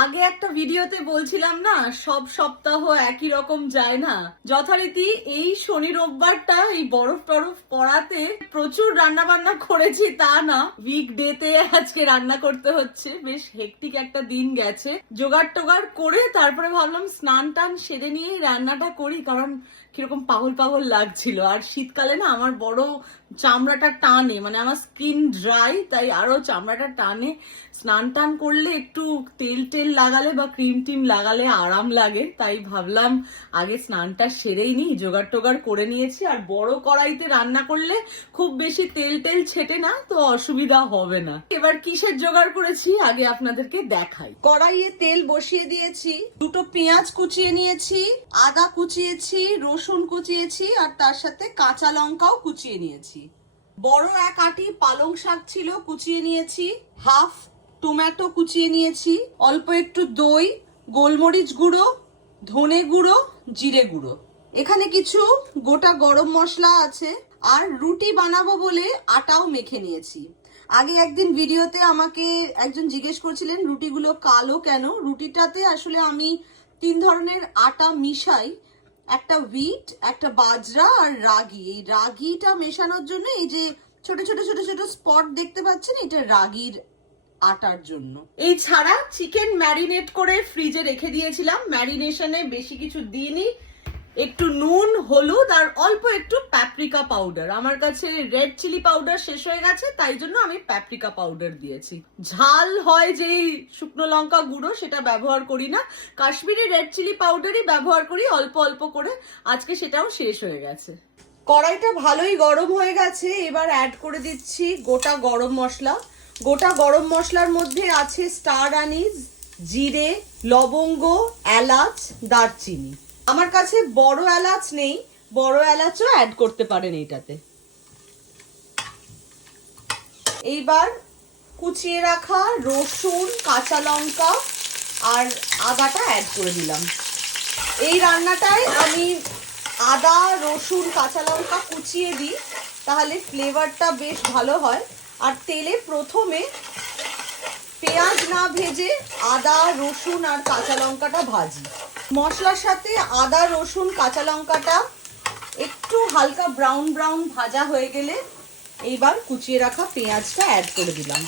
আগে একটা ভিডিওতে বলছিলাম না, সব সপ্তাহ একই রকম যায় না। যথারীতি এই শনি রোববারটা এই বরফ টরফ পড়াতে প্রচুর রান্না বান্না করেছি তা না, উইকডেতে আজকে রান্না করতে হচ্ছে। বেশ হেক্টিক একটা দিন গেছে। জোগাড় টোগাড় করে তারপরে ভাবলাম স্নান টান সেরে নিয়েই রান্নাটা করি, কারণ কিরকম পাগল পাগল লাগছিল। আর শীতকালে না আমার বড় চামড়াটা টানে, মানে আমার স্কিন ড্রাই, তাই আরো চামড়াটা টানে। স্নান টান করলে একটু তেল টেল লাগালে বা ক্রিম টিম লাগালে আরাম লাগে, তাই ভাবলাম আগে স্নানটা সেরেই নি। জোগাড় টোগাড় করে নিয়েছি। আর বড় কড়াইতে রান্না করলে খুব বেশি তেল টেল ছেটে না, তো অসুবিধা হবে না। এবার কিসের জোগাড় করেছি আগে আপনাদেরকে দেখাই। কড়াইয়ে তেল বসিয়ে দিয়েছি, দুটো পেঁয়াজ কুচিয়ে নিয়েছি, আদা কুচিয়েছি, রসুন কুচিয়েছি, আর তার সাথে কাঁচা লঙ্কাও কুচিয়ে নিয়েছি। বড় এক আটি পালং শাক ছিল, কুচিয়ে নিয়েছি। হাফ টমেটো কুচিয়ে নিয়েছি, অল্প একটু দই, গোলমরিচ গুঁড়ো, ধনে গুঁড়ো, জিরে গুঁড়ো। এখানে কিছু গোটা গরম মশলা আছে, আর রুটি বানাবো বলে আটাও মেখে নিয়েছি। আগে একদিন ভিডিওতে আমাকে একজন জিজ্ঞেস করছিলেন রুটিগুলো কালো কেন। রুটিটাতে আসলে আমি 3 ধরনের আটা মিশাই, একটা হুইট, একটা বাজরা আর রাগি। এই রাগিটা মেশানোর জন্য এই যে ছোট ছোট ছোট ছোট স্পট দেখতে পাচ্ছেন, এটা রাগির আটার জন্য। এই ছাড়া চিকেন ম্যারিনেট করে ফ্রিজে রেখে দিয়েছিলাম, ম্যারিনেশনে বেশি কিছু দিইনি। একটু নুন, হলুদ আর অল্প একটু প্যাপ্রিকা পাউডার। আমার কাছে রেড চিলি পাউডার শেষ হয়ে গেছে, তাই জন্য আমি প্যাপ্রিকা পাউডার দিয়েছি। ঝাল হয় যে শুকনো লঙ্কা গুঁড়ো, সেটা ব্যবহার করি না। কাশ্মীরি রেড চিলি পাউডারই ব্যবহার করি অল্প অল্প করে। আজকে সেটাও শেষ হয়ে গেছে। কড়াইটা ভালোই গরম হয়ে গেছে, এবার অ্যাড করে দিচ্ছি গোটা গরম মশলা। গোটা গরম মশলার মধ্যে আছে স্টার আনিস, জিরে, লবঙ্গ, এলাচ, দারচিনি। আমার কাছে বড় এলাচ নেই, বড় এলাচও অ্যাড করতে পারেন এইটাতে। এইবার কুচিয়ে রাখা রসুন, কাঁচা লঙ্কা আর আদাটা অ্যাড করে দিলাম। এই রান্নাটায় আমি আদা, রসুন, কাঁচা লঙ্কা কুচিয়ে দিই, তাহলে ফ্লেভারটা বেশ ভালো হয়। আর তেলে প্রথমে পেঁয়াজ না ভেজে আদা, রসুন আর কাঁচা লঙ্কাটা ভাজি। মশলার সাথে আদা, রসুন, কাঁচা লঙ্কাটা একটু হালকা ব্রাউন ব্রাউন ভাজা হয়ে গেলে এইবার কুচিয়ে রাখা পেঁয়াজটা অ্যাড করে দিলাম।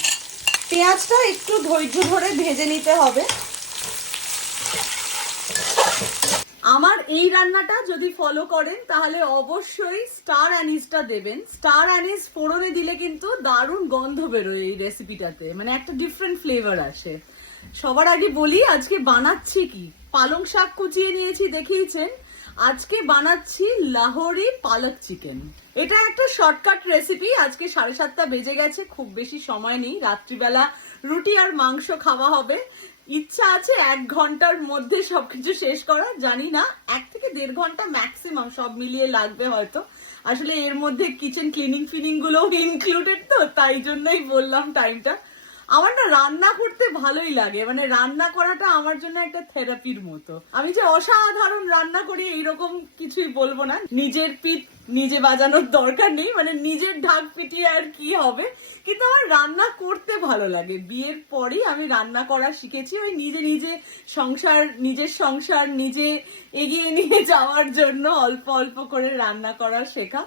পেঁয়াজটা একটু ধৈর্য ধরে ভেজে নিতে হবে। আমার এই রান্নাটা যদি ফলো করেন তাহলে অবশ্যই স্টার অ্যানিসটা দেবেন। স্টার অ্যানিস ফোড়নে দিলে কিন্তু দারুণ গন্ধ বেরোয় এই রেসিপিটাতে, মানে একটা ডিফারেন্ট ফ্লেভার আসে। সবার আগে বলি আজকে বানাচ্ছি কি। পালং শাক কুচিয়ে নিয়েছি, দেখিয়েছেন। আজকে বানাচ্ছি লাহোরি পালক চিকেন। এটা একটা শর্টকাট রেসিপি। আজকে 7:30 বেজে গেছে, খুব বেশি সময় নেই। রাত্রিবেলা রুটি আর মাংস খাওয়া হবে। ইচ্ছা আছে 1 ঘন্টার মধ্যে সবকিছু শেষ করা। জানি না 1 থেকে 1.5 ঘন্টা ম্যাক্সিমাম সব মিলিয়ে লাগবে হয়তো। আসলে এর মধ্যে কিচেন ক্লিনিং ফিনিং গুলো ইনক্লুডেড, তো তাই জন্যই বললাম টাইমটা। আমার না রান্না করতে ভালোই লাগে, মানে রান্না করাটা আমার জন্য একটা থেরাপির মতো। আমি যে অসাধারণ রান্না করি এইরকম কিছুই বলবো না। নিজের পিঠ নিজে বাজানোর দরকার নেই, মানে নিজের ঢাক পিটিয়ে আর কি হবে। কিন্তু আমার রান্না করতে ভালো লাগে। বিয়ের পরই আমি রান্না করা শিখেছি, ওই নিজে নিজে নিজের সংসার নিজে এগিয়ে নিয়ে যাওয়ার জন্য অল্প অল্প করে রান্না করা শেখা।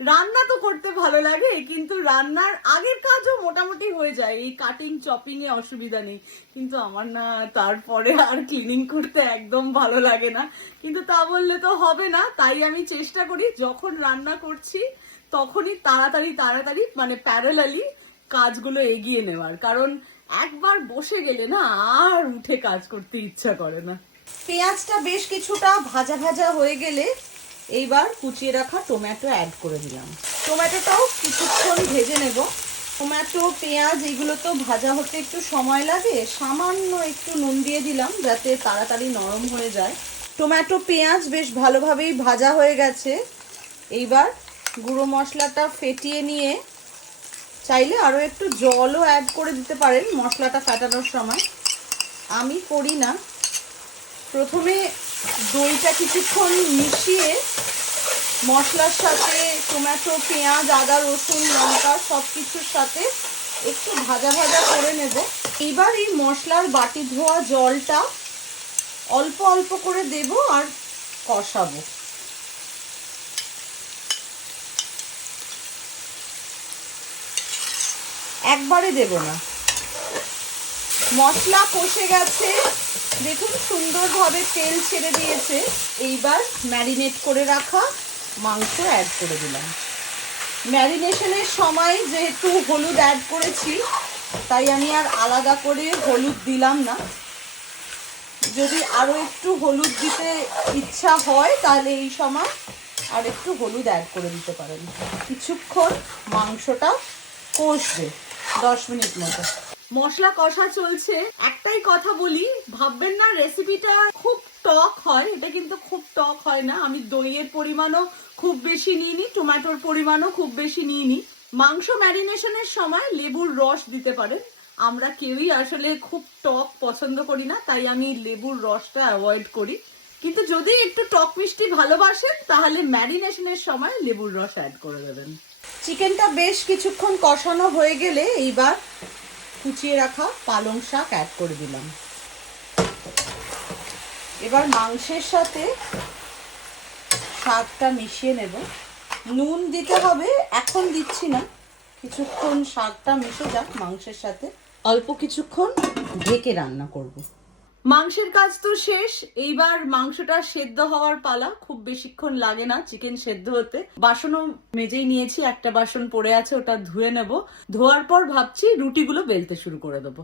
রান্না তো করতে ভালো লাগে, কিন্তু রান্নার আগের কাজও মোটামুটি হয়ে যায়, এই কাটিং চপিং এ অসুবিধা নেই। কিন্তু আমার না তারপরে আর ক্লিনিং করতে একদম ভালো লাগে না। কিন্তু তা বললে তো হবে না, তাই আমি চেষ্টা করি যখন রান্না করছি তখনই তাড়াতাড়ি তাড়াতাড়ি মানে প্যারালালি কাজগুলো এগিয়ে নেওয়ার। কারণ একবার বসে গেলে না আর উঠে কাজ করতে ইচ্ছা করে না। পেঁয়াজটা বেশ কিছুটা ভাজা ভাজা হয়ে গেলে এইবার কুচিয়ে রাখা টমেটো অ্যাড করে দিলাম। টমেটোটাও কিছুক্ষণ ভেজে নেব। টমেটো, পেঁয়াজ এগুলো তো ভাজা হতে একটু সময় লাগে। সামান্য একটু নুন দিয়ে দিলাম যাতে তাড়াতাড়ি নরম হয়ে যায়। টমেটো, পেঁয়াজ বেশ ভালোভাবেই ভাজা হয়ে গেছে। এইবার গুঁড়ো মশলাটা ফেটিয়ে নিয়ে চাইলে আরও একটু জলও অ্যাড করে দিতে পারেন মশলাটা ফাটানোর সময়। আমি করি না। প্রথমে দইটা কিছুক্ষণ মিশিয়ে মশলার সাথে টমেটো, পেঁয়াজ, আদা, রসুন, লঙ্কা সব কিছুর সাথে একটু ভাজা ভাজা করে নেব। এবার এই মশলার বাটি ধোয়া জলটা অল্প অল্প করে দেব আর কষাবো। একবারে দেব না। মশলা কষে গেছে, দেখুন সুন্দরভাবে তেল ছেড়ে দিয়েছে। এইবার ম্যারিনেট করে রাখা মাংস অ্যাড করে দিলাম। ম্যারিনেশনের সময় যেহেতু হলুদ অ্যাড করেছি, তাই আমি আর আলাদা করে হলুদ দিলাম না। যদি আরও একটু হলুদ দিতে ইচ্ছা হয় তাহলে এই সময় আর একটু হলুদ অ্যাড করে দিতে পারেন। কিছুক্ষণ মাংসটা কষবে, 10 মিনিট মতো। মশলা কষা চলছে। একটাই কথা বলি, ভাববেন না রেসিপিটা খুব টক হয়, এটা কিন্তু খুব টক হয় না। আমি দইয়ের পরিমাণও খুব বেশি নিইনি, টমেটোর পরিমাণও খুব বেশি নিইনি। মাংস ম্যারিনেশনের সময় লেবুর রস দিতে পারেন। আমরা কেউই আসলে খুব টক পছন্দ করি না, তাই আমি লেবুর রসটা অ্যাভয়েড করি। কিন্তু যদি একটু টক মিষ্টি ভালোবাসেন তাহলে ম্যারিনেশনের সময় লেবুর রস অ্যাড করে দেবেন। চিকেনটা বেশ কিছুক্ষণ কষানো হয়ে গেলে এইবার কুচিয়ে রাখা পালং শাক অ্যাড করে দিলাম। এবার মাংসের সাথে শাকটা মিশিয়ে নেব। নুন দিতে হবে, এখন দিচ্ছি না, কিছুক্ষণ শাকটা মিশে যাক মাংসের সাথে। অল্প কিছুক্ষণ ঢেকে রান্না করব। মাংসের কাজ তো শেষ, এইবার মাংসটা সেদ্ধ হওয়ার পালা। খুব বেশিক্ষণ লাগে না চিকেন সেদ্ধ হতে। বাসনও মেজেই নিয়েছি, একটা বাসন পড়ে আছে, ওটা ধুয়ে নেব। ধোয়ার পর ভাবছি রুটিগুলো বেলতে শুরু করে দেবো।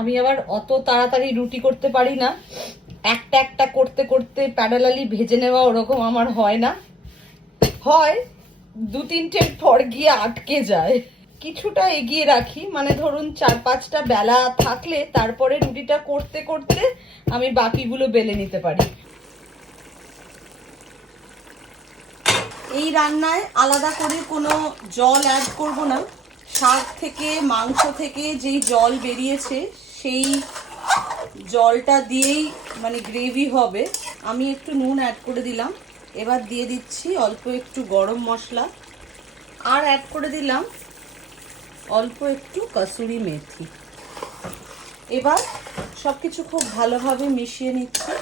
আমি আবার অত তাড়াতাড়ি রুটি করতে পারি না, একটা একটা করতে করতে প্যারালালি ভেজে নেওয়া ওরকম আমার হয় না। হয় 2-3টের পর গিয়ে আটকে যায়। কিছুটা এগিয়ে রাখি, মানে ধরুন 4-5টা বেলা থাকলে তারপরে রুটিটা করতে করতে আমি বাকিগুলো বেলে নিতে পারি। এই রান্নায় আলাদা করে কোনো জল অ্যাড করব না। শাক থেকে মাংস থেকে যেই জল বেরিয়েছে সেই জলটা দিয়েই মানে গ্রেভি হবে। আমি একটু নুন অ্যাড করে দিলাম। এবার দিয়ে দিচ্ছি অল্প একটু গরম মশলা, আর অ্যাড করে দিলাম অল্প একটু কসুরি মেথি। এবার সবকিছু খুব ভালোভাবে মিশিয়ে নিচ্ছি।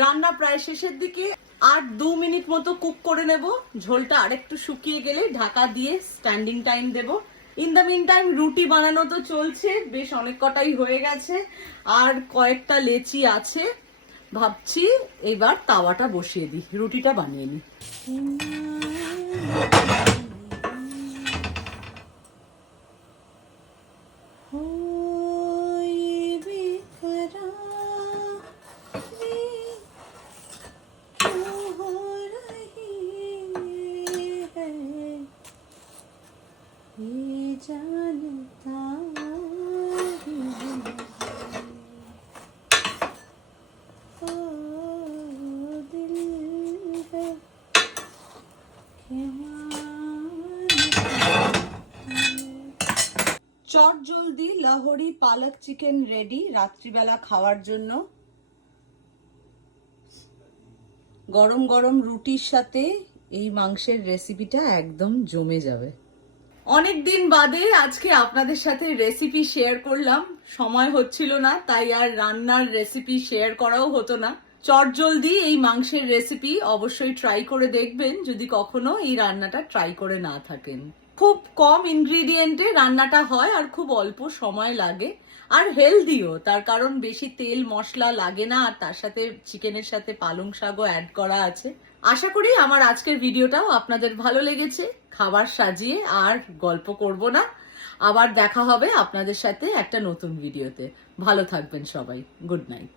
রান্না প্রায় শেষের দিকে, আর 2 মিনিট মতো কুক করে নেব। ঝোলটা আরেকটু শুকিয়ে গেলে ঢাকা দিয়ে স্ট্যান্ডিং টাইম দেব। ইন দ্য মিন টাইম রুটি বানানো তো চলছে, বেশ অনেক কটাই হয়ে গেছে, আর কয়েকটা লেচি আছে। ভাবছি এবার তাওয়াটা বসিয়ে দিই, রুটিটা বানিয়ে নিই। চটজলদি লাহোরি পালক চিকেন রেডি রাত্রিবেলা খাওয়ার জন্য। গরম গরম রুটির সাথে এই মাংসের রেসিপিটা একদম জমে যাবে। অনেকদিন বাদে আজকে আপনাদের সাথে রেসিপি শেয়ার করলাম। সময় হচ্ছিল না, তাই আর রান্নার রেসিপি শেয়ার করাও হতো না। চটজলদি এই মাংসের রেসিপি অবশ্যই ট্রাই করে দেখবেন যদি কখনো এই রান্নাটা ট্রাই করে না থাকেন। খুব কম ইনগ্রিডিয়েন্টে রান্নাটা হয় আর খুব অল্প সময় লাগে, আর হেলদিও, তার কারণ বেশি তেল মশলা লাগে না, আর তার সাথে চিকেনের সাথে পালং শাকও অ্যাড করা আছে। আশা করি আমার আজকের ভিডিওটাও আপনাদের ভালো লেগেছে। খাবার সাজিয়ে আর গল্প করব না, আবার দেখা হবে আপনাদের সাথে একটা নতুন ভিডিওতে। ভালো থাকবেন সবাই, গুড নাইট।